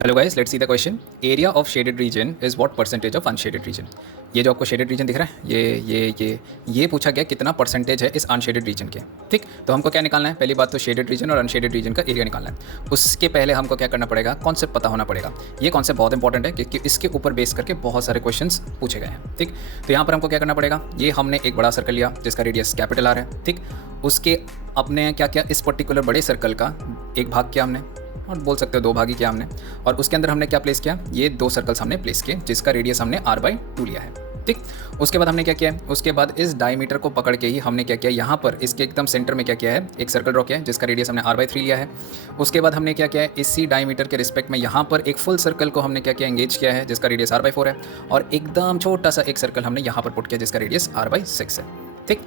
Hello guys, let's see the question. Area of shaded region is what percentage of unshaded region. ये जो आपको shaded region दिख रहा है, ये पूछा गया कितना परसेंटेज है इस अनशेडेड रीजन के। ठीक, तो हमको क्या निकालना है? पहली बात तो शेडेड रीजन और अनशेडेड रीजन का एरिया निकालना है। उसके पहले हमको क्या करना पड़ेगा? कॉन्सेप्ट पता होना पड़ेगा। ये कॉन्सेप्ट बहुत इंपॉर्टेंट है क्योंकि इसके ऊपर बेस करके बहुत सारे क्वेश्चन पूछे गए हैं। ठीक, तो यहाँ पर हमको क्या करना पड़ेगा? ये हमने एक बड़ा सर्कल लिया जिसका रेडियस कैपिटल आर है। ठीक, उसके अपने क्या किया? इस पर्टिकुलर बड़े सर्कल का एक भाग किया हमने, और बोल सकते हो दो भागी किया हमने, और उसके अंदर हमने क्या प्लेस किया? ये दो सर्कल्स हमने प्लेस किए जिसका रेडियस हमने r/2 लिया है। ठीक, उसके बाद हमने क्या किया? उसके बाद इस डायमीटर को पकड़ के ही हमने क्या किया? यहाँ पर इसके एकदम सेंटर में क्या किया है? एक सर्कल ड्रॉ किया है जिसका रेडियस हमने r/3 लिया है। उसके बाद हमने क्या किया है? इसी डायमीटर के रिस्पेक्ट में यहाँ पर एक फुल सर्कल को हमने क्या किया? एंगेज किया है जिसका रेडियस r/4 है, और एकदम छोटा सा एक सर्कल हमने यहाँ पर पुट किया जिसका रेडियस r/6 है। ठीक,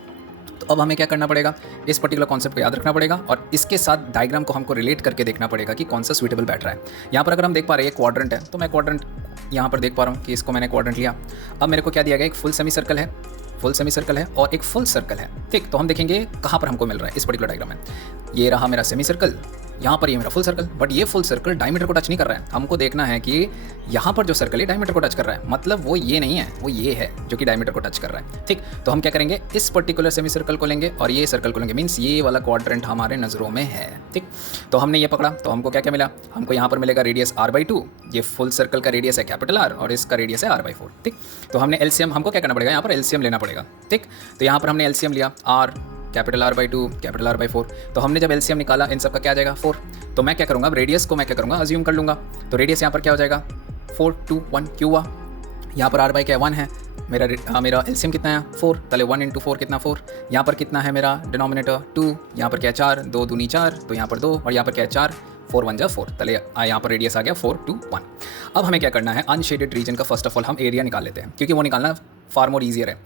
तो अब हमें क्या करना पड़ेगा? इस पर्टिकुलर कॉन्सेप्ट को याद रखना पड़ेगा और इसके साथ डायग्राम को हमको रिलेट करके देखना पड़ेगा कि कौन सा सूटेबल बैठ रहा है। यहाँ पर अगर हम देख पा रहे हैं क्वाड्रेंट है, तो मैं क्वाड्रेंट यहाँ पर देख पा रहा हूँ कि इसको मैंने क्वाड्रेंट लिया। अब मेरे को क्या दिया गया? एक फुल सेमी सर्कल है, फुल सेमी सर्कल है और एक फुल सर्कल है। ठीक, तो हम देखेंगे कहाँ पर हमको मिल रहा है इस पर्टिकुलर डायग्राम में। ये रहा मेरा सेमी सर्कल, यहाँ पर ये मेरा फुल सर्कल, बट ये फुल सर्कल डायमीटर को टच नहीं कर रहा है। हमको देखना है कि यहाँ पर जो सर्कल है डायमीटर को टच कर रहा है, मतलब वो ये नहीं है, वो ये है जो कि डायमीटर को टच कर रहा है। ठीक, तो हम क्या करेंगे? इस पर्टिकुलर सेमी सर्कल को लेंगे और ये सर्कल को लेंगे, मीन्स ये वाला क्वाड्रेंट हमारे नज़रों में है। ठीक, तो हमने ये पकड़ा, तो हमको क्या क्या मिला? हमको यहाँ पर मिलेगा रेडियस r/2, ये फुल सर्कल का रेडियस है कैपिटल R और इसका रेडियस है r/4। ठीक, तो हमने एलसीएम, हमको क्या करना पड़ेगा? यहाँ पर एलसीएम लेना पड़ेगा। ठीक, तो यहाँ पर हमने एलसीएम लिया, r capital r/2 capital r/4। तो हमने जब एलसीएम निकाला इन सब का क्या आ जाएगा? 4। तो मैं क्या करूँगा? अब रेडियस को मैं क्या करूँगा? अज्यूम कर लूँगा। तो रेडियस यहाँ पर क्या हो जाएगा? 4 2 1 क्यों हुआ? यहाँ पर r/, क्या 1 है मेरा एलसीएम कितना है? 4। तले 1 × 4 कितना? 4। यहाँ पर कितना है मेरा डिनोमिनेटर? 2। यहाँ पर क्या है? 4, 2 दूनी 4, तो यहाँ पर 2, और यहाँ पर क्या है? 4, 4 1 जा 4, तले यहाँ पर रेडियस आ गया 4 2 1। अब हमें क्या करना है? अनशेडेड रीजन का फर्स्ट ऑफ ऑल हम एरिया निकाल लेते हैं, क्योंकि वो निकालना फार मोर ईजियर है,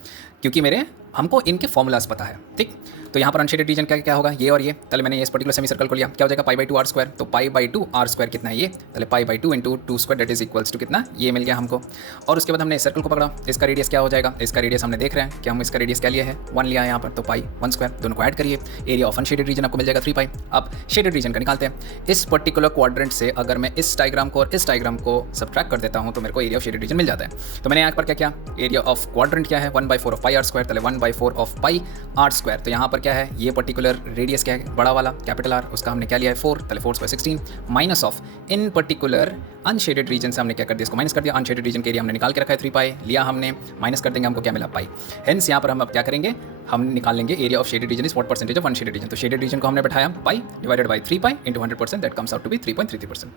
क्योंकि हमको इनके फॉर्मूलाज पता है। ठीक, तो यहाँ पर अनशेडेड रीजन क्या क्या होगा? ये और ये। तले मैंने इस पर्टिकुलर सेमी सर्कल को लिया, क्या हो जाएगा? π/2 r²। तो π/2 r² कितना है? ये तले π/2 × 2² दैट इज इक्वल्स टू कितना? ये मिल गया हमको। और उसके बाद हमने इस सर्कल को पकड़ा, इसका रेडियस क्या हो जाएगा? इसका रेडियस हमने देख रहे हैं कि हम इसका रेडियस क्या लिया है? 1 लिया है यहाँ पर, तो π/1²। दोनों को ऐड करिए, एरिया ऑफ अनशेडेड रीजन आपको मिल जाएगा 3π। अब शेडेड रीजन का निकालते हैं। इस पर्टिकुलर क्वाड्रेंट से अगर मैं इस डायग्राम को और इस डायग्राम को सब्ट्रैक्ट कर देता हूँ तो मेरे को एरिया ऑफ शेडेड रीजन मिल जाता है। तो मैंने यहाँ पर क्या किया? एरिया ऑफ क्वाड्रेंट क्या है? 1/4 ऑफ πr², तले 1/4 ऑफ πr²। तो यहाँ पर क्या है? ये पर्टिकुलर रेडियस क्या है? बड़ा वाला कैपिटल R, उसका हमने क्या लिया है? 4, तले 4² 16 minus of in particular unshaded region से हमने क्या कर दिया? इसको माइनस कर दिया। अनशेडेड रीजन के एरिया हमने निकाल के रखा है 3π, लिया हमने, माइनस कर देंगे, हमको क्या मिला? पाई। हेंस यहाँ पर हम अब क्या करेंगे? हम निकाल लेंगे area of shaded region is what percentage of unshaded region. तो शेडेड रीजन को हमने बैठाया pi divided by 3π × 100%, that comes out to be 3.33%।